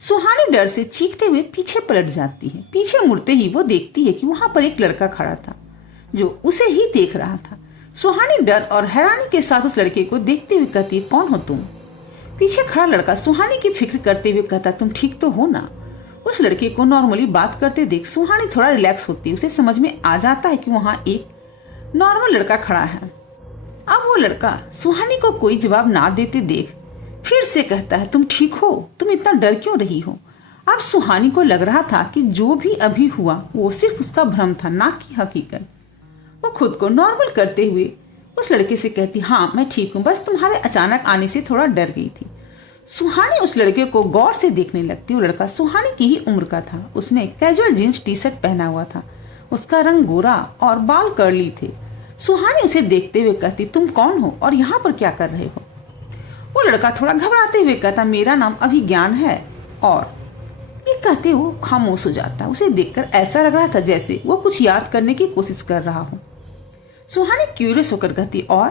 सुहानी डर से चीखते हुए पीछे पलट जाती है। पीछे मुड़ते ही वो देखती है कि वहां पर एक लड़का खड़ा था जो उसे ही देख रहा था। सुहानी डर और हैरानी के साथ उस लड़के को देखते हुए कहती है, कौन हो तुम? पीछे खड़ा लड़का सुहानी की फिक्र करते हुए कहता, तुम ठीक तो हो ना? उस लड़के को नॉर्मली बात करते देख सुहानी थोड़ा रिलैक्स होती है। उसे समझ में आ जाता है कि वहां एक नॉर्मल लड़का खड़ा है। अब वो लड़का सुहानी को कोई जवाब ना देते देख फिर से कहता है, तुम ठीक हो? तुम इतना डर क्यों रही हो? अब सुहानी को लग रहा था कि जो भी अभी हुआ वो सिर्फ उसका भ्रम था, ना कि हकीकत। वो खुद को नॉर्मल करते हुए उस लड़के से कहती, हाँ मैं ठीक हूँ, बस तुम्हारे अचानक आने से थोड़ा डर गई थी। सुहानी उस लड़के को गौर से देखने लगती। वो लड़का सुहानी की ही उम्र का था। उसने कैजुअल जींस टी शर्ट पहना हुआ था। उसका रंग गोरा और बाल कर्ली थे। सुहानी उसे देखते हुए कहती, तुम कौन हो और यहाँ पर क्या कर रहे हो? वो लड़का थोड़ा घबराते हुए कहता, मेरा नाम अभिज्ञान है। और ये कहते वो खामोश हो जाता। उसे देखकर ऐसा लग रहा था जैसे वो कुछ याद करने की कोशिश कर रहा हो। सुहानी क्यूरियस होकर कहती, और?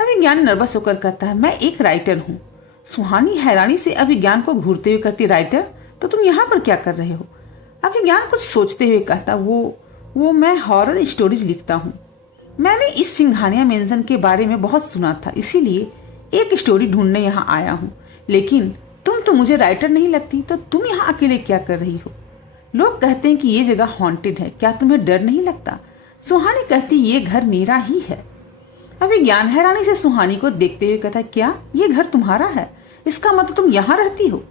अभिज्ञान नर्वस होकर कहता है, मैं एक राइटर हूँ। सुहानी हैरानी से अभिज्ञान को घूरते हुए कहती, राइटर? तो तुम यहाँ पर क्या कर रहे हो? अभिज्ञान कुछ सोचते हुए कहता, वो मैं हॉरर स्टोरीज लिखता हूँ। मैंने इस सिंघानिया मेंशन के बारे में बहुत सुना था, इसीलिए एक स्टोरी ढूंढने यहाँ आया हूँ। लेकिन तुम तो मुझे राइटर नहीं लगती, तो तुम यहाँ अकेले क्या कर रही हो? लोग कहते हैं कि ये जगह हॉन्टेड है, क्या तुम्हें डर नहीं लगता? सुहानी कहती, ये घर मेरा ही है। अभिज्ञान हैरानी से सुहानी को देखते हुए कहता, क्या ये घर तुम्हारा है? इसका मतलब तुम यहाँ रहती हो?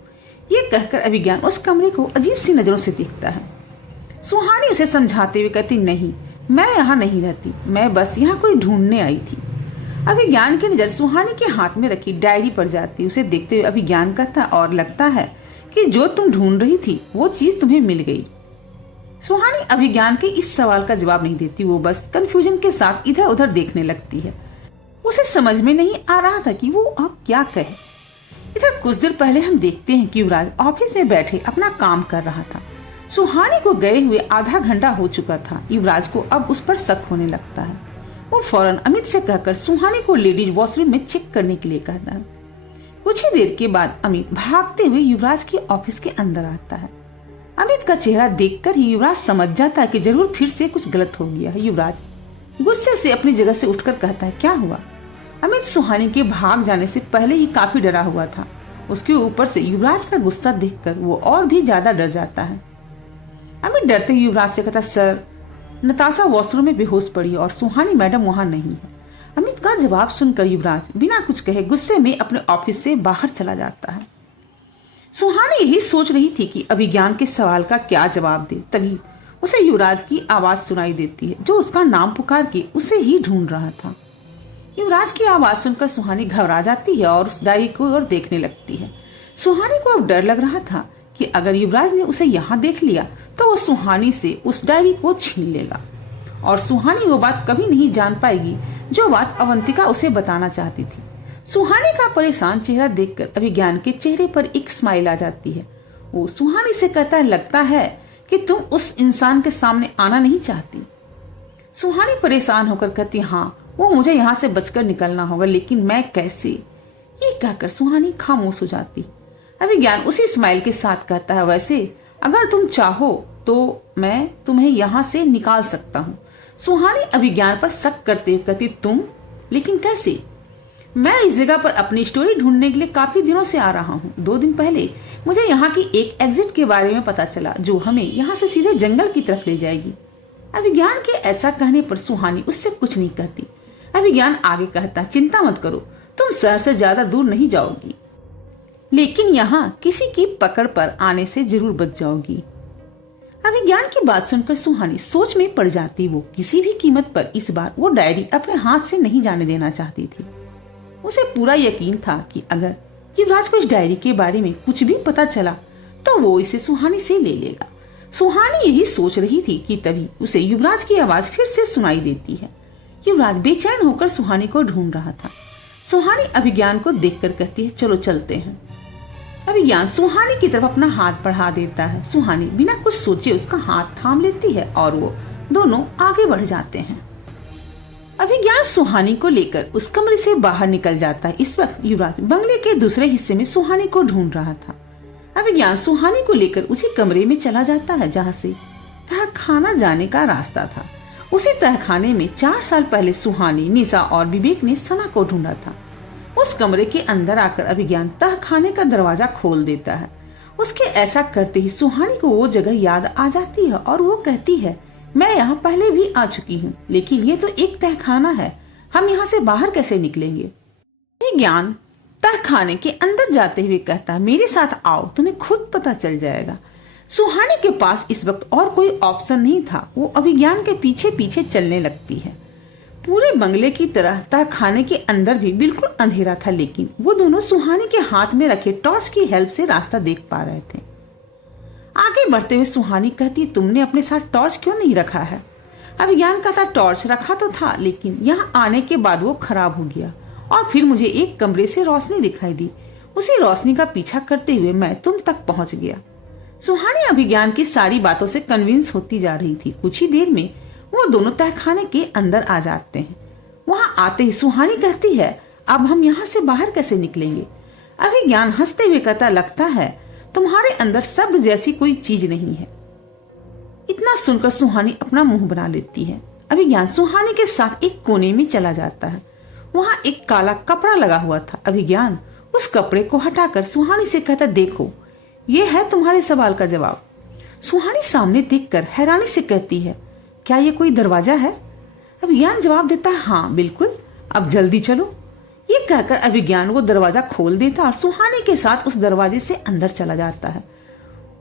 ये कहकर अभिज्ञान उस कमरे को अजीब सी नजरों से देखता है। सुहानी उसे समझाते हुए कहती, नहीं मैं यहाँ नहीं रहती, मैं बस यहाँ कोई ढूंढने आई थी। अभिज्ञान की नजर सुहानी के हाथ में रखी डायरी पर जाती। उसे देखते हुए अभिज्ञान कहता, और लगता है कि जो तुम ढूंढ रही थी वो चीज तुम्हें मिल गई। सुहानी अभिज्ञान के इस सवाल का जवाब नहीं देती। वो बस कंफ्यूजन के साथ इधर उधर देखने लगती है। उसे समझ में नहीं आ रहा था कि वो अब क्या कहे। इधर कुछ देर पहले हम देखते हैं कि युवराज ऑफिस में बैठे अपना काम कर रहा था। सुहानी को गए हुए आधा घंटा हो चुका था। युवराज को अब उस पर शक होने लगता है। वो फौरन अमित से कहकर सुहानी को लेडीज वॉशरूम में चेक करने के लिए कहता है। कुछ ही देर के बाद अमित भागते हुए युवराज के ऑफिस के अंदर आता है। अमित का चेहरा देखकर ही युवराज समझ जाता है कि जरूर फिर से कुछ गलत हो गया है। युवराज गुस्से से अपनी जगह से उठकर कहता है, क्या हुआ? अमित सुहानी के भाग जाने से पहले ही काफी डरा हुआ था। उसके ऊपर से युवराज का गुस्सा देखकर वो और भी ज्यादा डर जाता है। अमित डरते हुए युवराज से कहता, सर नताशा वॉशरूम में बेहोश पड़ी और सुहानी मैडम वहां नहीं है। अमित का जवाब सुनकर युवराज बिना कुछ कहे गुस्से में अपने ऑफिस से बाहर चला जाता है। सुहानी यही सोच रही थी कि अभिज्ञान के सवाल का क्या जवाब दे। तभी उसे युवराज की आवाज सुनाई देती है, जो उसका नाम पुकार के उसे ही ढूंढ रहा था। युवराज की आवाज सुनकर सुहानी घबरा जाती है और उस डायरी को ओर देखने लगती है। सुहानी को अब डर लग रहा था कि अगर युवराज ने उसे यहाँ देख लिया तो वो सुहानी से उस डायरी को छीन लेगा और सुहानी वो बात कभी नहीं जान पाएगी जो बात अवंतिका उसे बताना चाहती थी। सुहानी का परेशान चेहरा देखकर अभिज्ञान के चेहरे पर एक स्माइल आ जाती है। वो सुहानी से कहता है, लगता है कि तुम उस इंसान के सामने आना नहीं चाहती। सुहानी परेशान होकर कहती, हाँ वो मुझे यहाँ से बचकर निकलना होगा, लेकिन मैं कैसे? ये कहकर सुहानी खामोश हो जाती। अभिज्ञान उसी स्माइल के साथ कहता है, वैसे अगर तुम चाहो तो मैं तुम्हें यहाँ से निकाल सकता हूँ। सुहानी अभिज्ञान पर शक करते हुए कहती, तुम? लेकिन कैसे? मैं इस जगह पर अपनी स्टोरी ढूंढने के लिए काफी दिनों से आ रहा हूँ। 2 दिन पहले मुझे यहाँ की एक एग्जिट के बारे में पता चला जो हमें यहाँ से सीधे जंगल की तरफ ले जाएगी। अभिज्ञान के ऐसा कहने पर सुहानी उससे कुछ नहीं कहती। अभिज्ञान आगे कहता, चिंता मत करो, तुम शहर से ज्यादा दूर नहीं जाओगी, लेकिन यहाँ किसी की पकड़ पर आने से जरूर बच जाओगी। अभिज्ञान की बात सुनकर सुहानी सोच में पड़ जाती। वो किसी भी कीमत पर इस बार वो डायरी अपने हाथ से नहीं जाने देना चाहती थी। उसे पूरा यकीन था कि अगर युवराज को इस डायरी के बारे में कुछ भी पता चला तो वो इसे सुहानी से ले लेगा। सुहानी यही सोच रही थी कि तभी उसे युवराज की आवाज फिर से सुनाई देती है। युवराज बेचैन होकर सुहानी को ढूंढ रहा था। सुहानी अभिज्ञान को देखकर कहती है, चलो चलते हैं। अभिज्ञान सुहानी की तरफ अपना हाथ बढ़ा देता है। सुहानी बिना कुछ सोचे उसका हाथ थाम लेती है और वो दोनों आगे बढ़ जाते हैं। अभिज्ञान सुहानी को लेकर उस कमरे से बाहर निकल जाता है। इस वक्त युवराज बंगले के दूसरे हिस्से में सुहानी को ढूंढ रहा था। अभिज्ञान सुहानी को लेकर उसी कमरे में चला जाता है जहाँ से तहखाना जाने का रास्ता था। उसी तहखाने में 4 साल पहले सुहानी, निशा और विवेक ने सना को ढूंढा था। उस कमरे के अंदर आकर अभिज्ञान तहखाने का दरवाजा खोल देता है। उसके ऐसा करते ही सुहानी को वो जगह याद आ जाती है और वो कहती है, मैं यहाँ पहले भी आ चुकी हूँ, लेकिन ये तो एक तहखाना है, हम यहाँ से बाहर कैसे निकलेंगे। अभिज्ञान तहखाने के अंदर जाते हुए कहता है, मेरे साथ आओ, तुम्हें खुद पता चल जाएगा। सुहानी के पास इस वक्त और कोई ऑप्शन नहीं था। वो अभिज्ञान के पीछे पीछे चलने लगती है। पूरे बंगले की तरह तहखाने के अंदर भी बिल्कुल अंधेरा था, लेकिन वो दोनों सुहानी के हाथ में रखे टॉर्च की हेल्प से रास्ता देख पा रहे थे। आगे बढ़ते हुए सुहानी कहती, तुमने अपने साथ टॉर्च क्यों नहीं रखा है। अभिज्ञान कहता, टॉर्च रखा तो था, लेकिन यहाँ आने के बाद वो खराब हो गया और फिर मुझे एक कमरे से रोशनी दिखाई दी। उसी रोशनी का पीछा करते हुए मैं तुम तक पहुंच गया। सुहानी अभिज्ञान की सारी बातों से कन्विंस होती जा रही थी। कुछ ही देर में वो दोनों तहखाने के अंदर आ जाते हैं। वहाँ आते ही सुहानी कहती है, अब हम यहाँ से बाहर कैसे निकलेंगे। अभिज्ञान हंसते हुए कहता, लगता है तुम्हारे अंदर सब्र जैसी कोई चीज नहीं है। इतना सुनकर सुहानी अपना मुंह बना लेती है। अभिज्ञान सुहानी के साथ एक कोने में चला जाता है। वहाँ एक काला कपड़ा लगा हुआ था। अभिज्ञान उस कपड़े को हटाकर सुहानी से कहता, देखो ये है तुम्हारे सवाल का जवाब। सुहानी सामने देखकर हैरानी से कहती है, क्या ये कोई दरवाजा है। अभिज्ञान जवाब देता है, हाँ बिल्कुल, अब जल्दी चलो। ये कहकर अभिज्ञान वो दरवाजा खोल देता और सुहानी के साथ उस दरवाजे से अंदर चला जाता है।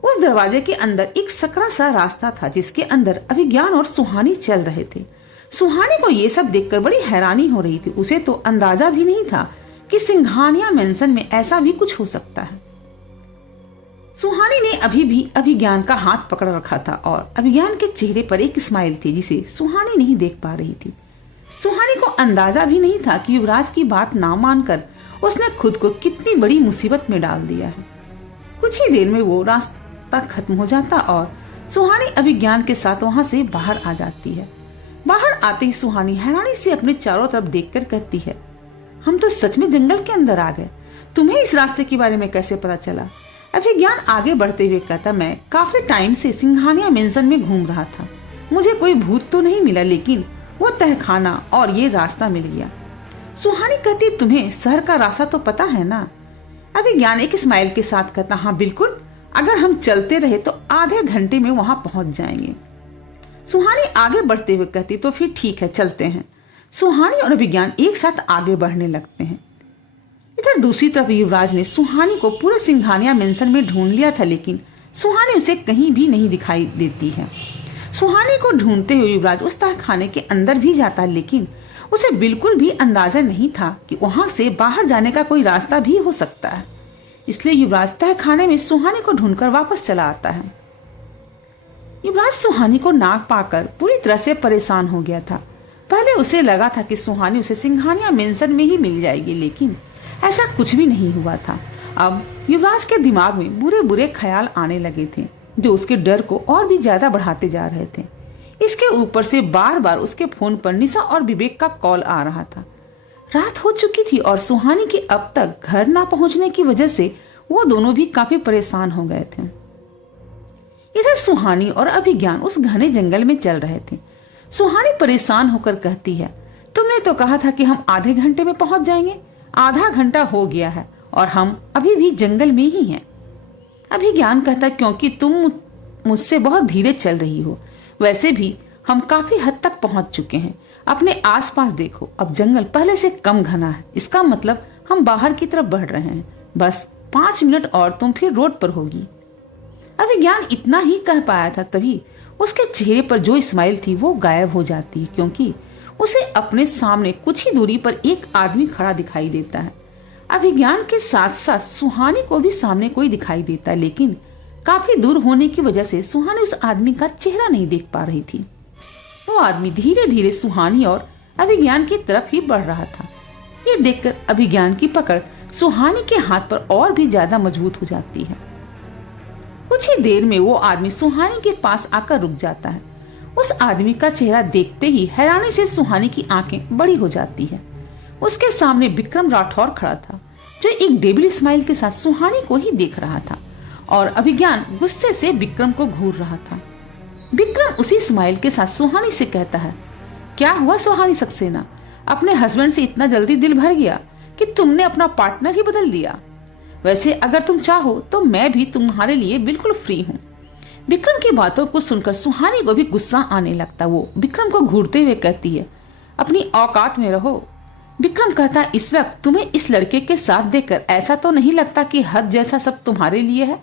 उस दरवाजे के अंदर एक सकरा सा रास्ता था, जिसके अंदर अभिज्ञान और सुहानी चल रहे थे। सुहानी को ये सब देखकर बड़ी हैरानी हो रही थी। उसे तो अंदाजा भी नहीं था कि सिंघानिया मेंशन में ऐसा भी कुछ हो सकता है। सुहानी ने अभी भी अभिज्ञान का हाथ पकड़ रखा था और अभिज्ञान के चेहरे पर एक स्माइल थी जिसे सुहानी नहीं देख पा रही थी। सुहानी को अंदाजा भी नहीं था कि युवराज की बात ना मानकर उसने खुद को कितनी बड़ी मुसीबत में डाल दिया है। कुछ ही देर में वो रास्ता खत्म हो जाता और सुहानी अभिज्ञान के साथ वहां से बाहर आ जाती है। बाहर आते ही सुहानी हैरानी से अपने चारों तरफ देखकर कहती है, हम तो सच में जंगल के अंदर आ गए। तुम्हें इस रास्ते के बारे में कैसे पता चला। अभिज्ञान आगे बढ़ते हुए कहता, मैं काफी टाइम से सिंघानिया मेंशन में घूम रहा था। मुझे कोई भूत तो नहीं मिला, लेकिन वो तहखाना और ये रास्ता मिल गया। सुहानी कहती, तुम्हें शहर का रास्ता तो पता है ना। अभिज्ञान एक स्माइल के साथ कहता, हाँ बिल्कुल, अगर हम चलते रहे तो आधे घंटे में वहां पहुंच जाएंगे। सुहानी आगे बढ़ते हुए कहती, तो फिर ठीक है, चलते हैं। सुहानी और अभिज्ञान एक साथ आगे बढ़ने लगते हैं। इधर दूसरी तरफ युवराज ने सुहानी को पूरे सिंघानिया मेंशन में ढूंढ लिया था, लेकिन सुहानी उसे कहीं भी नहीं दिखाई देती है। सुहानी को ढूंढते हुए युवराज उस तहखाने के अंदर भी जाता, लेकिन उसे बिल्कुल भी अंदाजा नहीं था कि वहां से बाहर जाने का कोई रास्ता भी हो सकता है। इसलिए युवराज तहखाने में सुहानी को ढूंढकर वापस चला आता है। युवराज सुहानी को ना पाकर पूरी तरह से परेशान हो गया था। पहले उसे लगा था कि सुहानी उसे सिंघानिया मेंशन में ही मिल जाएगी, लेकिन ऐसा कुछ भी नहीं हुआ था। अब युवराज के दिमाग में बुरे बुरे ख्याल आने लगे थे, जो उसके डर को और भी ज्यादा बढ़ाते जा रहे थे। इसके ऊपर से बार बार उसके फोन पर निशा और विवेक का कॉल आ रहा था। रात हो चुकी थी और सुहानी के अब तक घर ना पहुंचने की वजह से वो दोनों भी काफी परेशान हो गए थे। इधर सुहानी और अभिज्ञान उस घने जंगल में चल रहे थे। सुहानी परेशान होकर कहती है, तुमने तो कहा था कि हम आधे घंटे में पहुंच जाएंगे। आधा घंटा हो गया है और हम अभी भी जंगल में ही हैं। अभिज्ञान कहता, क्योंकि तुम मुझसे बहुत धीरे चल रही हो। वैसे भी हम काफी हद तक पहुंच चुके हैं। अपने आसपास देखो, अब जंगल पहले से कम घना है। इसका मतलब हम बाहर की तरफ बढ़ रहे हैं। बस 5 मिनट और तुम फिर रोड पर होगी। अभिज्ञान इतना ही कह पाया था, तभी उसके चेहरे पर जो स्माइल थी वो गायब हो जाती है, क्योंकि उसे अपने सामने कुछ ही दूरी पर एक आदमी खड़ा दिखाई देता है। अभिज्ञान के साथ साथ सुहानी को भी सामने कोई दिखाई देता है, लेकिन काफी दूर होने की वजह से सुहानी उस आदमी का चेहरा नहीं देख पा रही थी। वो आदमी धीरे धीरे सुहानी और अभिज्ञान की तरफ ही बढ़ रहा था। ये देखकर अभिज्ञान की पकड़ सुहानी के हाथ पर और भी ज्यादा मजबूत हो जाती है। कुछ ही देर में वो आदमी सुहानी के पास आकर रुक जाता है। उस आदमी का चेहरा देखते ही हैरानी से सुहानी की आंखें बड़ी हो जाती है। उसके सामने विक्रम राठौर खड़ा था, जो एक डेविल स्माइल के साथ सुहानी को ही देख रहा था और अभिज्ञान गुस्से से विक्रम को घूर रहा था। विक्रम उसी स्माइल के साथ सुहानी से कहता है, क्या हुआ सुहानी सक्सेना, अपने हस्बैंड से इतना जल्दी दिल भर गया कि तुमने अपना पार्टनर ही बदल दिया। वैसे अगर तुम चाहो तो मैं भी तुम्हारे लिए बिल्कुल फ्री हूँ। विक्रम की बातों को सुनकर सुहानी को भी गुस्सा आने लगता। वो विक्रम को घूरते हुए कहती है, अपनी औकात में रहो। विक्रम कहता, इस वक्त तुम्हें इस लड़के के साथ देखकर ऐसा तो नहीं लगता कि हद जैसा सब तुम्हारे लिए है।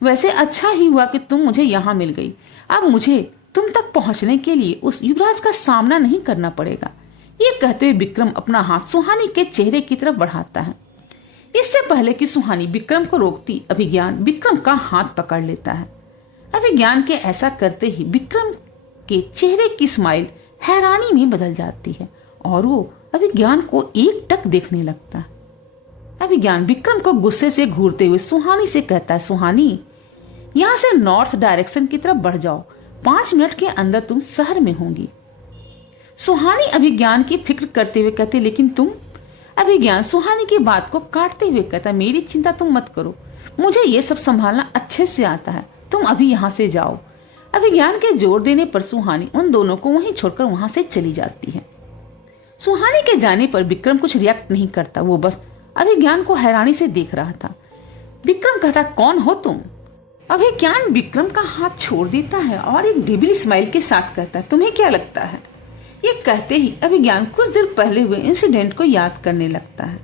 वैसे अच्छा ही हुआ कि तुम मुझे यहाँ मिल गई। अब मुझे तुम तक पहुंचने के लिए उस युवराज का सामना नहीं करना पड़ेगा। ये कहते हुए विक्रम अपना हाथ सुहानी के चेहरे की तरफ बढ़ाता है। इससे पहले कि सुहानी विक्रम को रोकती, अभिज्ञान विक्रम का हाथ पकड़ लेता है। अभिज्ञान के ऐसा करते ही विक्रम के चेहरे की स्माइल हैरानी में बदल जाती है और वो अभिज्ञान को एक टक देखने लगता है। अभिज्ञान विक्रम को गुस्से से घूरते हुए सुहानी से कहता है, सुहानी यहाँ से नॉर्थ डायरेक्शन की तरफ बढ़ जाओ, 5 मिनट के अंदर तुम शहर में होंगी। सुहानी अभिज्ञान की फिक्र करते हुए कहते, लेकिन तुम। अभिज्ञान सुहानी की बात को काटते हुए कहता, मेरी चिंता तुम मत करो, मुझे ये सब संभालना अच्छे से आता है, तुम अभी यहाँ से जाओ। अभिज्ञान के जोर देने पर सुहानी उन दोनों को वहीं छोड़कर वहां से चली जाती है। सुहानी के जाने पर विक्रम कुछ रिएक्ट नहीं करता, वो बस अभिज्ञान को हैरानी से देख रहा था। विक्रम कहता, कौन हो तुम? अभिज्ञान विक्रम का हाथ छोड़ देता है और एक डेविल स्माइल के साथ कहता, तुम्हें क्या लगता है? ये कहते ही अभिज्ञान कुछ देर पहले हुए इंसिडेंट को याद करने लगता है।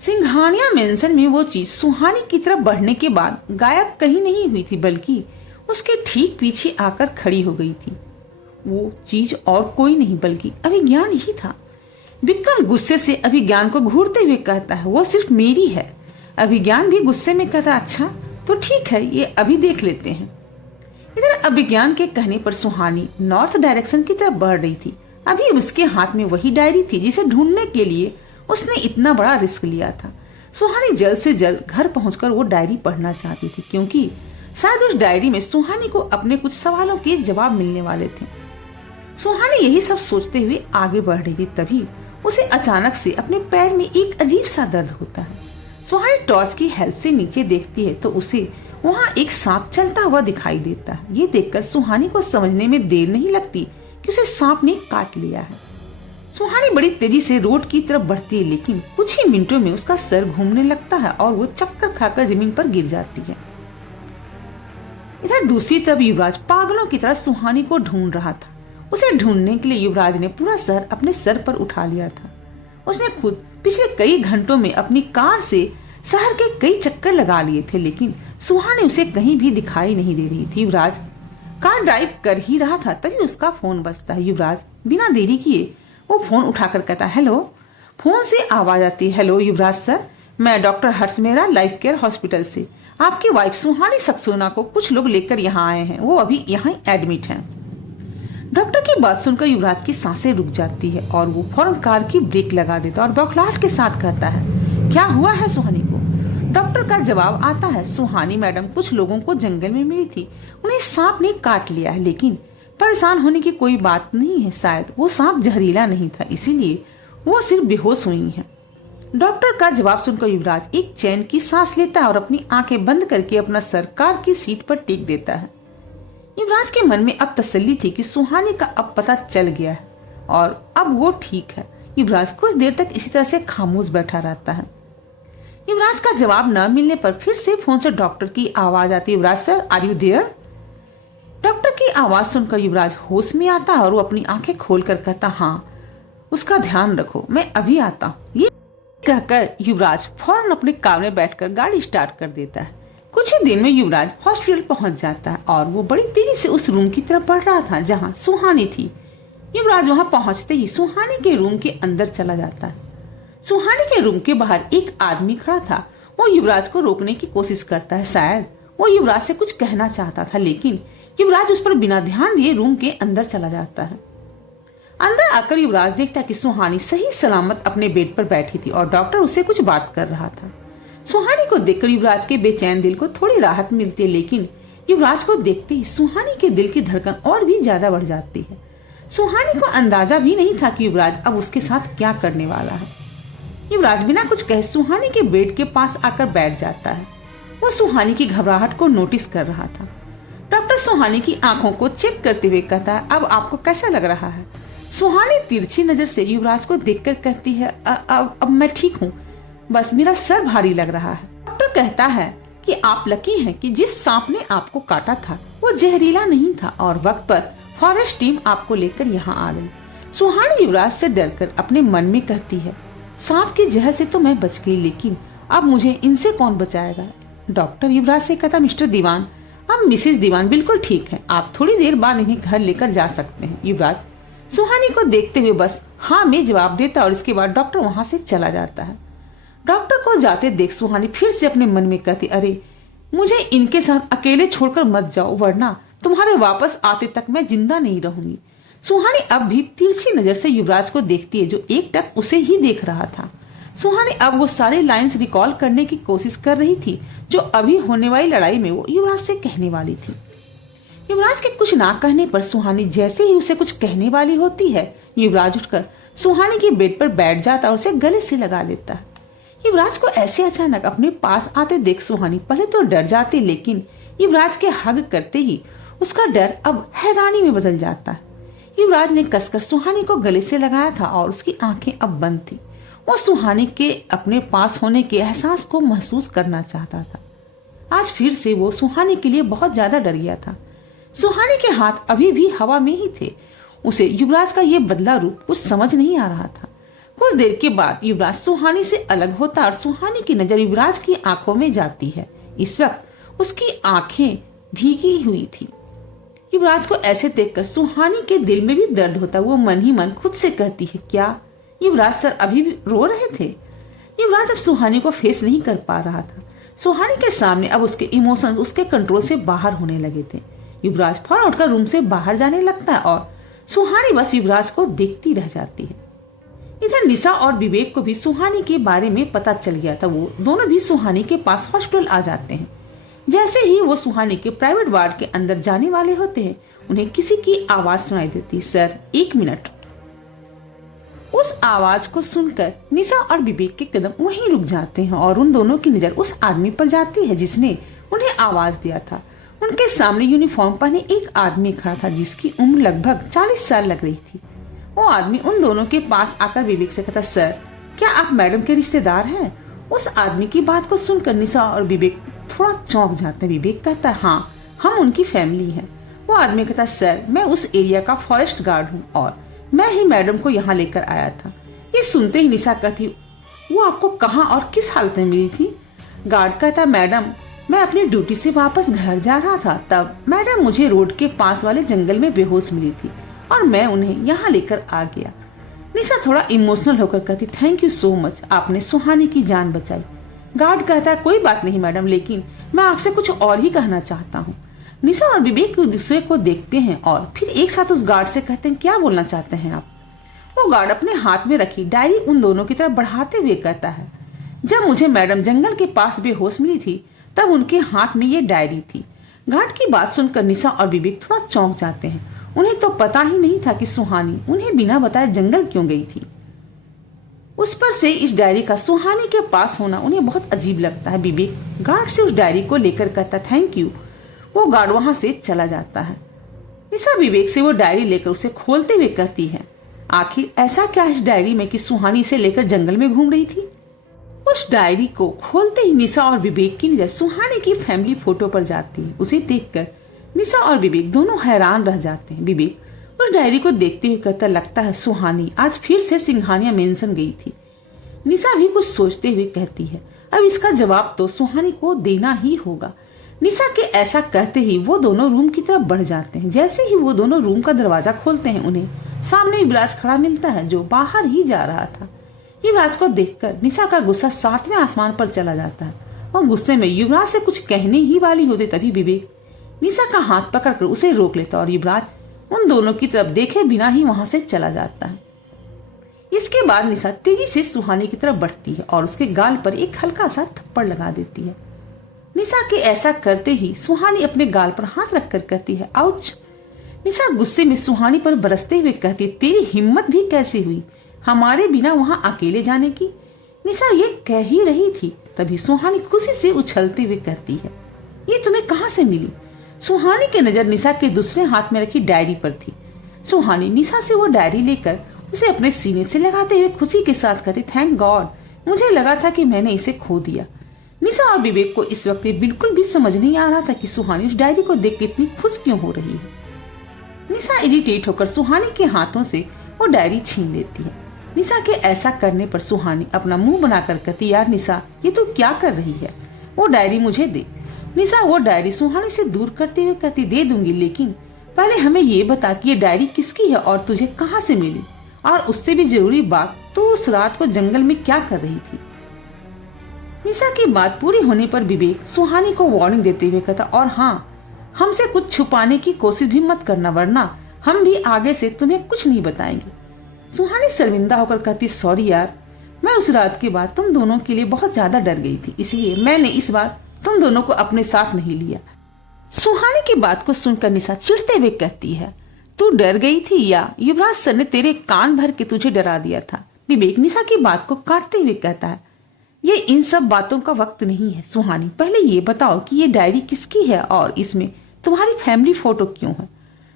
सिंघानिया मेंशन में वो चीज सुहानी की तरफ बढ़ने के बाद गायब कहीं नहीं हुई थी, बल्कि उसके ठीक पीछे आकर खड़ी हो गई थी। वो चीज और कोई नहीं बल्कि अभिज्ञान ही था। विक्रम गुस्से से अभिज्ञान को घूरते हुए कहता है, वो सिर्फ मेरी है। अभिज्ञान भी गुस्से में कहता, अच्छा तो ठीक है, ये अभी देख लेते हैं। इधर अभिज्ञान के कहने पर सुहानी नॉर्थ डायरेक्शन की तरफ बढ़ रही थी। अभी उसके हाथ में वही डायरी थी जिसे ढूंढने के लिए उसने इतना बड़ा रिस्क लिया था। सुहानी जल्द से जल्द घर पहुंचकर वो डायरी पढ़ना चाहती थी, क्योंकि शायद उस डायरी में सुहानी को अपने कुछ सवालों के जवाब मिलने वाले थे। सुहानी यही सब सोचते हुए आगे बढ़ रही थी, तभी उसे अचानक से अपने पैर में एक अजीब सा दर्द होता है। सुहानी टॉर्च की हेल्प से नीचे देखती है तो उसे वहाँ एक सांप चलता हुआ दिखाई देता है। ये देखकर सुहानी को समझने में देर नहीं लगती कि उसे सांप ने काट लिया है। सुहानी बड़ी तेजी से रोड की तरफ बढ़ती है, लेकिन कुछ ही मिनटों में उसका सर घूमने लगता है और वो चक्कर खाकर जमीन पर गिर जाती है। इधर दूसरी तरफ युवराज पागलों की तरह सुहानी को ढूंढ रहा था। उसे ढूंढने के लिए युवराज ने पूरा शहर अपने सर पर उठा लिया था। उसने खुद पिछले कई घंटों में अपनी कार से शहर के कई चक्कर लगा लिए थे, लेकिन सुहानी उसे कहीं भी दिखाई नहीं दे रही थी। युवराज कार ड्राइव कर ही रहा था, तभी उसका फोन बजता है। युवराज बिना देरी किए वो फोन उठाकर कहता, हेलो। फोन से आवाज आती, हेलो युवराज सर, मैं डॉक्टर हर्ष मेहरा लाइफ केयर हॉस्पिटल से आपकी वाइफ सुहानी सक्सेना को कुछ लोग लेकर यहाँ आए हैं, वो अभी यहाँ एडमिट हैं। डॉक्टर की बात सुनकर युवराज की सांसें रुक जाती है और वो फौरन कार की ब्रेक लगा देता और बौखलाहट के साथ कहता है, क्या हुआ है सुहानी को? डॉक्टर का जवाब आता है, सुहानी मैडम कुछ लोगों को जंगल में मिली थी, उन्हें सांप ने काट लिया है, लेकिन परेशान होने की कोई बात नहीं है। शायद वो सांप जहरीला नहीं था, इसीलिए वो सिर्फ बेहोश हुई है। डॉक्टर का जवाब सुनकर युवराज एक चैन की सांस लेता है और अपनी आंखें बंद करके अपना सर कार की सीट पर टेक देता है। युवराज के मन में अब तसल्ली थी कि सुहानी का अब पता चल गया है और अब वो ठीक है। युवराज कुछ देर तक इसी तरह से खामोश बैठा रहता है। युवराज का जवाब न मिलने पर फिर से फोन से डॉक्टर की आवाज आती है, Yuvraj sir are you there? Doctor की आवाज सुनकर युवराज होश में आता है और वो अपनी आंखें खोलकर कहता, हाँ उसका ध्यान रखो, मैं अभी आता हूँ। ये कहकर युवराज फौरन अपने कार में बैठकर गाड़ी स्टार्ट कर देता है। कुछ ही देर में युवराज हॉस्पिटल पहुंच जाता है और वो बड़ी तेजी से उस रूम की तरफ बढ़ रहा था जहां सुहानी थी। युवराज वहां पहुंचते ही सुहानी के रूम के अंदर चला जाता है। सुहानी के रूम के बाहर एक आदमी खड़ा था। वो युवराज को रोकने की कोशिश करता है। शायद वो युवराज से कुछ कहना चाहता था, लेकिन युवराज उस पर बिना ध्यान दिए रूम के अंदर चला जाता है। अंदर आकर युवराज देखता है कि सुहानी सही सलामत अपने बेड पर बैठी थी और डॉक्टर उससे कुछ बात कर रहा था। सुहानी को देखकर युवराज के बेचैन दिल को थोड़ी राहत मिलती है, लेकिन युवराज को देखते ही सुहानी के दिल की धड़कन और भी ज्यादा बढ़ जाती है। सुहानी को अंदाजा भी नहीं था कि युवराज अब उसके साथ क्या करने वाला है। युवराज बिना कुछ कहे सुहानी के बेड के पास आकर बैठ जाता है। वो सुहानी की घबराहट को नोटिस कर रहा था। डॉक्टर सुहानी की आंखों को चेक करते हुए कहता है, अब आपको कैसा लग रहा है? सुहानी तिरछी नजर से युवराज को देखकर कहती है, अब मैं ठीक हूँ, बस मेरा सर भारी लग रहा है। डॉक्टर कहता है कि आप लकी हैं कि जिस सांप ने आपको काटा था वो जहरीला नहीं था और वक्त पर फॉरेस्ट टीम आपको लेकर यहाँ आ गई। सुहानी युवराज से डरकर अपने मन में कहती है, सांप के जहर से तो मैं बच गई, लेकिन अब मुझे इनसे कौन बचाएगा? डॉक्टर युवराज से कहता, मिस्टर दीवान, अब मिसेस दीवान बिल्कुल ठीक है, आप थोड़ी देर बाद इन्हें घर लेकर जा सकते हैं। युवराज सुहानी को देखते हुए बस हाँ में जवाब देता और इसके बाद डॉक्टर वहां से चला जाता है। डॉक्टर को जाते देख सुहानी फिर से अपने मन में कहती, अरे मुझे इनके साथ अकेले छोड़कर मत जाओ, वरना तुम्हारे वापस आते तक मैं जिंदा नहीं रहूंगी। सुहानी अब भी तिरछी नजर से युवराज को देखती है जो एकटक उसे ही देख रहा था। सुहानी अब वो सारी लाइंस रिकॉल करने की कोशिश कर रही थी जो अभी होने वाली लड़ाई में वो युवराज से कहने वाली थी। युवराज के कुछ ना कहने पर सुहानी जैसे ही उसे कुछ कहने वाली होती है, युवराज उठकर सुहानी के बेड पर बैठ जाता और उसे गले से लगा लेता है। युवराज को ऐसे अचानक अपने पास आते देख सुहानी पहले तो डर जाती, लेकिन युवराज के हग करते ही उसका डर अब हैरानी में बदल जाता है। युवराज ने कसकर सुहानी को गले से लगाया था और उसकी आंखें अब बंद थी। वो सुहानी के अपने पास होने के एहसास को महसूस करना चाहता था। आज फिर से वो सुहानी के लिए बहुत ज्यादा डर गया था। सुहानी के हाथ अभी भी हवा में ही थे। उसे युवराज का ये बदला रूप कुछ समझ नहीं आ रहा था। कुछ देर के बाद युवराज सुहानी से अलग होता और सुहानी की नजर युवराज की आंखों में जाती है। इस वक्त उसकी आंखें भीगी हुई थी। युवराज को ऐसे देखकर सुहानी के दिल में भी दर्द होता। वो मन ही मन खुद से कहती है, क्या युवराज सर अभी भी रो रहे थे? युवराज अब सुहानी को फेस नहीं कर पा रहा था। सुहानी के सामने अब उसके इमोशंस उसके कंट्रोल से बाहर होने लगे थे। युवराज फौरन उठकर रूम से बाहर जाने लगता है और सुहानी बस युवराज को देखती रह जाती है। इधर निशा और विवेक को भी सुहानी के बारे में पता चल गया था। वो दोनों भी सुहानी के पास हॉस्पिटल आ जाते हैं। जैसे ही वो सुहानी के प्राइवेट वार्ड के अंदर जाने वाले होते हैं, उन्हें किसी की आवाज सुनाई देती, सर 1 मिनट। उस आवाज को सुनकर निशा और विवेक के कदम वहीं रुक जाते हैं और उन दोनों की नजर उस आदमी पर जाती है जिसने उन्हें आवाज दिया था। उनके सामने यूनिफॉर्म पहने एक आदमी खड़ा था जिसकी उम्र लगभग 40 साल लग रही थी। वो आदमी उन दोनों के पास आकर विवेक से कहता, सर क्या आप मैडम के रिश्तेदार हैं? उस आदमी की बात को सुनकर निशा और विवेक थोड़ा चौंक जाते हैं। विवेक कहता है, हाँ हम उनकी फैमिली हैं। वो आदमी कहता, सर मैं उस एरिया का फॉरेस्ट गार्ड हूँ और मैं ही मैडम को यहाँ लेकर आया था। ये सुनते ही निशा कहती, वो आपको कहाँ और किस हालत में मिली थी? गार्ड कहता, मैडम मैं अपनी ड्यूटी से वापस घर जा रहा था, तब मैडम मुझे रोड के पास वाले जंगल में बेहोश मिली थी और मैं उन्हें यहाँ लेकर आ गया। निशा थोड़ा इमोशनल होकर कहती, थैंक यू सो मच, आपने सुहानी की जान बचाई। गार्ड कहता है, कोई बात नहीं मैडम, लेकिन मैं आपसे कुछ और ही कहना चाहता हूँ। निशा और विवेक एक दूसरे को देखते हैं और फिर एक साथ उस गार्ड से कहते हैं, क्या बोलना चाहते हैं आप? वो गार्ड अपने हाथ में रखी डायरी उन दोनों की तरफ बढ़ाते हुए कहता है, जब मुझे मैडम जंगल के पास बेहोश मिली थी तब उनके हाथ में ये डायरी थी। गार्ड की बात सुनकर निशा और विवेक थोड़ा चौंक जाते हैं। उन्हें तो पता ही नहीं था कि सुहानी उन्हें बिना बताए जंगल क्यों गई थी। उस पर से इस डायरी का सुहानी के पास होना उन्हें बहुत अजीब लगता है। विवेक गार्ड से उस डायरी को लेकर कहता, थैंक यू। वो गार्ड वहां से चला जाता है। निशा विवेक से वो डायरी लेकर उसे खोलते हुए कहती है, आखिर ऐसा क्या इस डायरी में कि सुहानी से लेकर जंगल में घूम रही थी? उस डायरी को खोलते ही निशा और विवेक की नजर सुहानी की फैमिली फोटो पर जाती है। उसे देखकर निशा और विवेक दोनों हैरान रह जाते हैं। विवेक उस डायरी को देखते हुए कहता, लगता है सुहानी आज फिर से सिंघानिया मेंशन गई थी। निशा भी कुछ सोचते हुए कहती है, अब इसका जवाब तो सुहानी को देना ही होगा। निशा के ऐसा कहते ही वो दोनों रूम की तरफ बढ़ जाते हैं। जैसे ही वो दोनों रूम का दरवाजा खोलते हैं, उन्हें सामने युवराज खड़ा मिलता है जो बाहर ही जा रहा था। युवराज को देखकर निशा का गुस्सा 7वें आसमान पर चला जाता है और गुस्से में युवराज से कुछ कहने ही वाली होते तभी विवेक निशा का हाथ पकड़कर उसे रोक लेता और युवराज उन दोनों की तरफ देखे बिना ही वहां से चला जाता है। इसके बाद निशा तेजी से सुहानी की तरफ बढ़ती है और उसके गाल पर एक हल्का सा थप्पड़ लगा देती है। निशा के ऐसा करते ही सुहानी अपने गाल पर हाथ रखकर कहती है, आउच। निशा गुस्से में सुहानी पर बरसते हुए कहती, तेरी हिम्मत भी कैसे हुई हमारे बिना वहां अकेले जाने की? निशा ये कह ही रही थी तभी सुहानी खुशी से उछलते हुए कहती है, ये तुम्हें कहाँ से मिली? सुहानी की नजर निशा के दूसरे हाथ में रखी डायरी पर थी। सुहानी निशा से वो डायरी लेकर उसे अपने सीने से लगाते हुए खुशी के साथ कहती, थैंक गॉड, मुझे लगा था कि मैंने इसे खो दिया। निशा और विवेक को इस वक्त बिल्कुल भी समझ नहीं आ रहा था कि सुहानी उस डायरी को देख के इतनी खुश क्यों हो रही है। निशा इरिटेट होकर सुहानी के हाथों से वो डायरी छीन लेती है। निशा के ऐसा करने पर सुहानी अपना मुंह बनाकर कहती, यार निशा, ये तू क्या कर रही है? वो डायरी मुझे दे। निशा वो डायरी सुहानी से दूर करते हुए कहती, दे दूंगी, लेकिन पहले हमें ये बता कि ये डायरी किसकी है और तुझे कहाँ से मिली, और उससे भी जरूरी बात, तू उस रात को जंगल में क्या कर रही थी? निशा की बात पूरी होने पर विवेक सुहानी को वार्निंग देते हुए कहता, और हाँ, हमसे कुछ छुपाने की कोशिश भी मत करना, वरना हम भी आगे से तुम्हें कुछ नहीं बताएंगे। सुहानी शर्मिंदा होकर कहती, सॉरी यार, मैं उस रात के बाद तुम दोनों के लिए बहुत ज्यादा डर गई थी, इसलिए मैंने इस बार तुम दोनों को अपने साथ नहीं लिया। सुहानी की बात को सुनकर निशा चिढ़ते हुए कहती है, तू डर गई थी या युवराज सर ने तेरे कान भर के तुझे डरा दिया था? विवेक निशा की बात को काटते हुए कहता है, ये इन सब बातों का वक्त नहीं है। सुहानी, पहले ये बताओ कि ये डायरी किसकी है और इसमें तुम्हारी फैमिली फोटो क्यों है?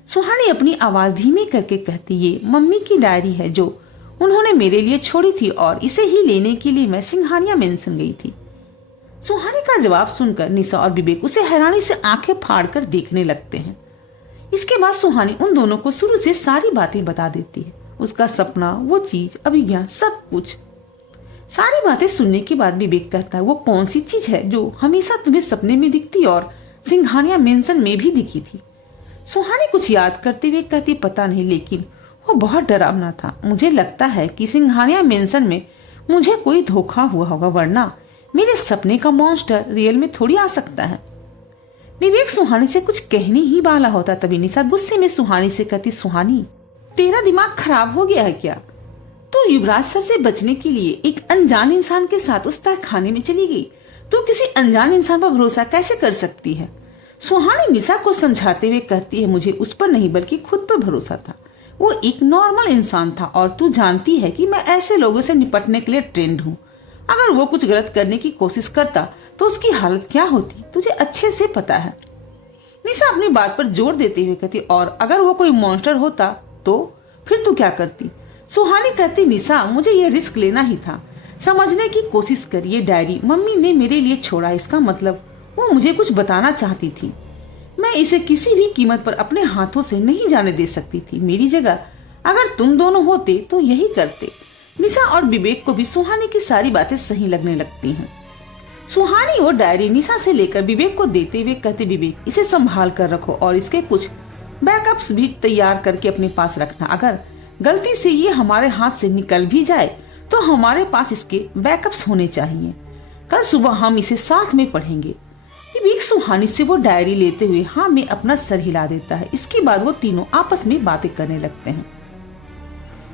सुहानी अपनी आवाज धीमी करके कहती, ये मम्मी की डायरी है जो उन्होंने मेरे लिए छोड़ी थी और इसे ही लेने के लिए मैं सिंघानिया मेंशन गई थी। सुहानी का जवाब सुनकर निशा और विवेक उसे हैरानी से आंखें फाड़कर देखने लगते हैं। इसके बाद सुहानी उन दोनों को शुरू से सारी बातें बता देती है, उसका सपना, वो चीज, अभिज्ञान, सब कुछ। सारी बातें सुनने के बाद विवेक कहता है, वो कौन सी चीज है जो हमेशा तुम्हें सपने में दिखती और सिंघानिया मेंशन में भी दिखी थी? सुहानी कुछ याद करते हुए कहती, पता नहीं, लेकिन वो बहुत डरावना था। मुझे लगता है कि सिंघानिया मेंशन में मुझे कोई धोखा हुआ होगा, वरना मेरे सपने का मॉन्स्टर रियल में थोड़ी आ सकता है। विवेक सुहानी से कुछ कहने ही वाला होता, तभी निशा गुस्से में सुहानी से कहती, सुहानी, तेरा दिमाग खराब हो गया है क्या? तो युवराज सर से बचने के लिए एक अनजान इंसान के साथ उस तह खाने में चली गई। तो किसी अनजान इंसान पर भरोसा कैसे कर सकती है? सुहानी निशा को समझाते हुए कहती है, मुझे उस पर नहीं बल्कि खुद पर भरोसा था। वो एक नॉर्मल इंसान था और तू जानती है कि मैं ऐसे लोगों से निपटने के लिए ट्रेंड हूँ। अगर वो कुछ गलत करने की कोशिश करता तो उसकी हालत क्या होती, तुझे अच्छे से पता है। निशा अपनी बात पर जोर देते हुए कहती, और अगर वो कोई मॉन्स्टर होता तो फिर तू क्या करती? सुहानी कहती, निशा, मुझे ये रिस्क लेना ही था। समझने की कोशिश कर, ये डायरी मम्मी ने मेरे लिए छोड़ा, इसका मतलब वो मुझे कुछ बताना चाहती थी। मैं इसे किसी भी कीमत पर अपने हाथों से नहीं जाने दे सकती थी। मेरी जगह अगर तुम दोनों होते तो यही करते। निशा और विवेक को भी सुहानी की सारी बातें सही लगने लगती हैं। सुहानी वो डायरी निशा से लेकर विवेक को देते हुए कहते, विवेक, इसे संभाल कर रखो और इसके कुछ बैकअप्स भी तैयार करके अपने पास रखना। अगर गलती से ये हमारे हाथ से निकल भी जाए तो हमारे पास इसके बैकअप्स होने चाहिए। कल सुबह हम इसे साथ में पढ़ेंगे। विवेक सुहानी से वो डायरी लेते हुए हाँ में अपना सर हिला देता है। इसके बाद वो तीनों आपस में बातें करने लगते हैं।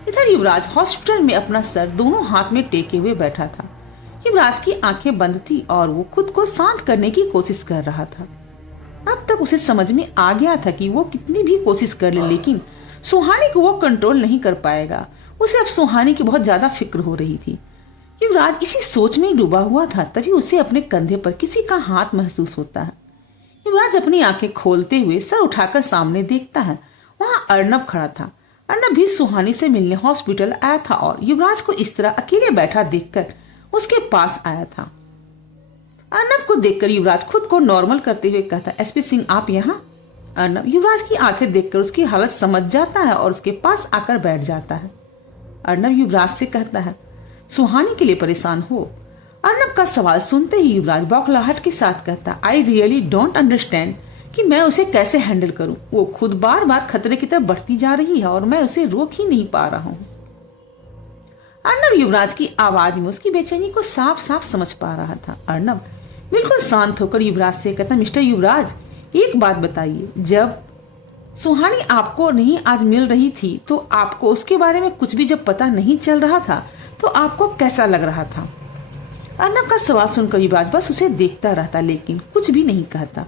इधर युवराज हॉस्पिटल में अपना सर दोनों हाथ में टेके हुए बैठा था। युवराज की आंखें बंद थी और वो खुद को शांत करने की कोशिश कर रहा था। अब तक उसे समझ में आ गया था कि वो कितनी भी कोशिश कर ले, लेकिन सुहानी को वो कंट्रोल नहीं कर पाएगा। उसे अब सुहानी की बहुत ज्यादा फिक्र हो रही थी। युवराज इसी सोच में डूबा हुआ था, तभी उसे अपने कंधे पर किसी का हाथ महसूस होता है। युवराज अपनी आंखें खोलते हुए सर उठाकर सामने देखता है। वहाँ अर्नब खड़ा था। अर्नब भी सुहानी से मिलने हॉस्पिटल आया था और युवराज को इस तरह अकेले बैठा देखकर उसके पास आया था। अर्नब को देखकर युवराज खुद को नॉर्मल करते हुए कहता, एसपी सिंह, आप यहाँ? अर्नब युवराज की आंखें देखकर उसकी हालत समझ जाता है और उसके पास आकर बैठ जाता है। अर्नब युवराज से कहता है, सुहानी के लिए परेशान हो? अर्नब का सवाल सुनते ही युवराज बौखलाहट के साथ कहता, आई रियली डोंट अंडरस्टैंड कि मैं उसे कैसे हैंडल करूं। वो खुद बार बार खतरे की तरफ बढ़ती जा रही है और मैं उसे रोक ही नहीं पा रहा हूं। अर्नब युवराज की आवाज में उसकी बेचैनी को साफ साफ समझ पा रहा था। अर्नब बिल्कुल शांत होकर युवराज से कहता, मिस्टर युवराज, एक बात बताइए, जब सुहानी आपको नहीं आज मिल रही थी तो आपको उसके बारे में कुछ भी जब पता नहीं चल रहा था तो आपको कैसा लग रहा था? अर्नब का सवाल सुनकर युवराज बस उसे देखता रहता, लेकिन कुछ भी नहीं कहता।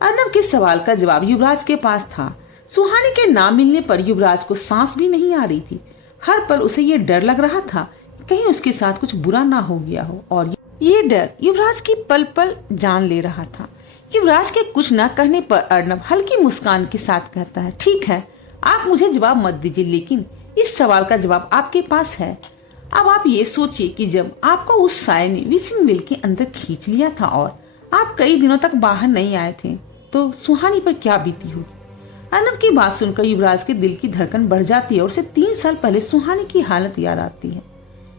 अर्नब के सवाल का जवाब युवराज के पास था। सुहानी के ना मिलने पर युवराज को सांस भी नहीं आ रही थी। हर पल उसे ये डर लग रहा था कहीं उसके साथ कुछ बुरा ना हो गया हो और ये डर युवराज की पल पल जान ले रहा था। युवराज के कुछ न कहने पर अर्नब हल्की मुस्कान के साथ कहता है, ठीक है, आप मुझे जवाब मत दीजिए, लेकिन इस सवाल का जवाब आपके पास है। अब आप ये सोचिए कि जब आपको उस साय ने विशिंग वेल के अंदर खींच लिया था और आप कई दिनों तक बाहर नहीं आए थे, तो सुहानी पर क्या बीती होगी। अर्नब की बात सुनकर युवराज के दिल की धड़कन बढ़ जाती है और उसे 3 साल पहले सुहानी की हालत याद आती है,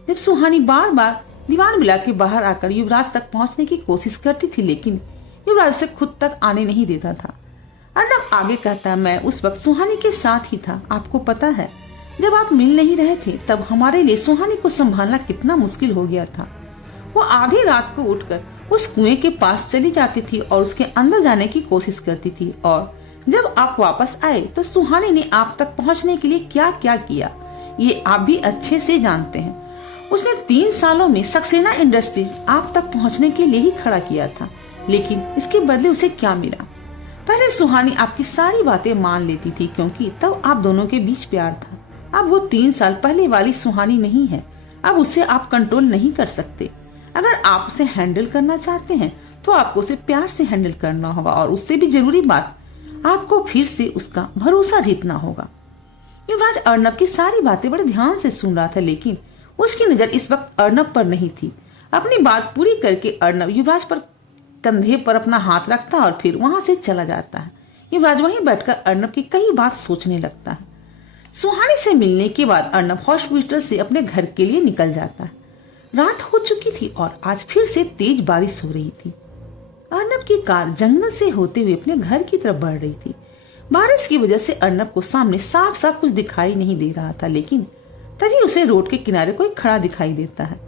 जब सुहानी बार बार दीवान मिला के बाहर आकर युवराज तक पहुंचने की कोशिश करती थी, लेकिन युवराज उसे खुद तक आने नहीं देता था। अर्नब आगे कहता है, मैं उस वक्त सुहानी के साथ ही था। आपको पता है, जब आप मिल नहीं रहे थे तब हमारे लिए सुहानी को संभालना कितना मुश्किल हो गया था। वो आधी रात को उठकर उस कुएं के पास चली जाती थी और उसके अंदर जाने की कोशिश करती थी, और जब आप वापस आए तो सुहानी ने आप तक पहुंचने के लिए क्या क्या किया, ये आप भी अच्छे से जानते हैं। उसने 3 सालों में सक्सेना इंडस्ट्रीज आप तक पहुंचने के लिए ही खड़ा किया था, लेकिन इसके बदले उसे क्या मिला। पहले सुहानी आपकी सारी बातें मान लेती थी क्योंकि तब आप दोनों के बीच प्यार था। अब वो 3 साल पहले वाली सुहानी नहीं है। अब उसे आप कंट्रोल नहीं कर सकते। अगर आप उसे हैंडल करना चाहते हैं तो आपको उसे प्यार से हैंडल करना होगा, और उससे भी जरूरी बात, आपको फिर से उसका भरोसा जीतना होगा। युवराज अर्नब की सारी बातें बड़े ध्यान से सुन रहा था, लेकिन उसकी नजर इस वक्त अर्नब पर नहीं थी। अपनी बात पूरी करके अर्नब युवराज पर कंधे पर अपना हाथ रखता और फिर वहां से चला जाता है। युवराज वहीं बैठकर अर्नब की कई बात सोचने लगता है। सुहानी से मिलने के बाद अर्नब हॉस्पिटल से अपने घर के लिए निकल जाता है। रात हो चुकी थी और आज फिर से तेज बारिश हो रही थी। अर्नब की कार जंगल से होते हुए अपने घर की तरफ बढ़ रही थी। बारिश की वजह से अर्नब को सामने साफ साफ कुछ दिखाई नहीं दे रहा था, लेकिन तभी उसे रोड के किनारे कोई खड़ा दिखाई देता है।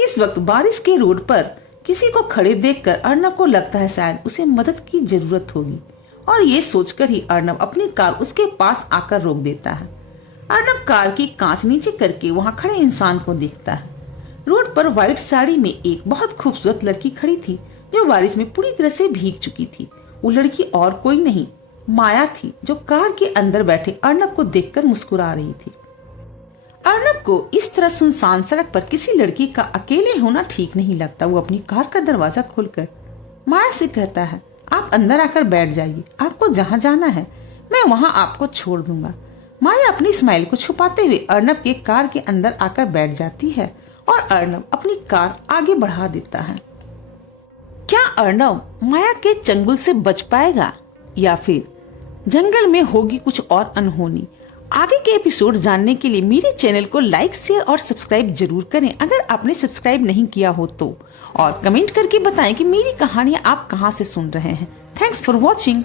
इस वक्त बारिश के रोड पर किसी को खड़े देखकर अर्नब को लगता है शायद उसे मदद की जरूरत होगी, और ये सोचकर ही अर्नब अपनी कार उसके पास आकर रोक देता है। अर्नब कार की कांच नीचे करके वहां खड़े इंसान को देखता है। रोड पर व्हाइट साड़ी में एक बहुत खूबसूरत लड़की खड़ी थी, जो बारिश में पूरी तरह से भीग चुकी थी। वो लड़की और कोई नहीं, माया थी, जो कार के अंदर बैठे अर्नब को देखकर मुस्कुरा रही थी। अर्नब को इस तरह सुनसान सड़क पर किसी लड़की का अकेले होना ठीक नहीं लगता। वो अपनी कार का दरवाजा खोलकर माया से कहता है, आप अंदर आकर बैठ जाइए, आपको जहाँ जाना है मैं वहाँ आपको छोड़ दूंगा। माया अपनी स्माइल को छुपाते हुए अर्नब के कार के अंदर आकर बैठ जाती है और अर्नब अपनी कार आगे बढ़ा देता है। क्या अर्नब माया के चंगुल से बच पाएगा या फिर जंगल में होगी कुछ और अनहोनी? आगे के एपिसोड जानने के लिए मेरे चैनल को लाइक, शेयर और सब्सक्राइब जरूर करें अगर आपने सब्सक्राइब नहीं किया हो तो, और कमेंट करके बताएं कि मेरी कहानियां आप कहां से सुन रहे हैं। Thanks for watching.